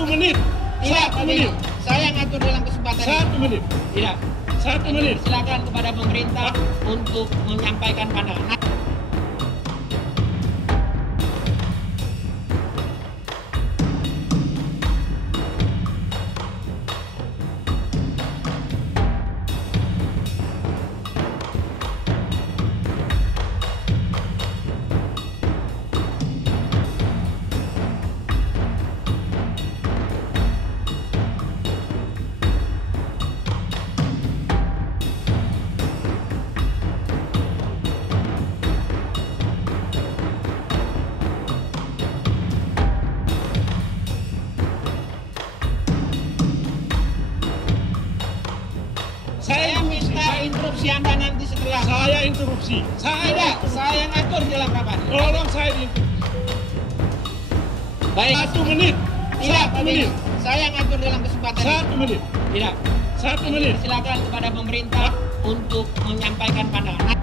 1 menit. Tidak, 1 menit. Saya ngatur dalam kesempatan 1 menit. Tidak. 1 menit. Silakan kepada pemerintah untuk menyampaikan pandangan. Saya minta interupsi Anda nanti setelah. Saya interupsi. Tidak, saya ngatur dalam rapat. Tolong saya diinterupsi. Baik. 1 menit. Tidak, 1 menit. saya ngatur dalam kesempatan 1 menit. Tidak. 1 menit. Silakan kepada pemerintah untuk menyampaikan pandangan.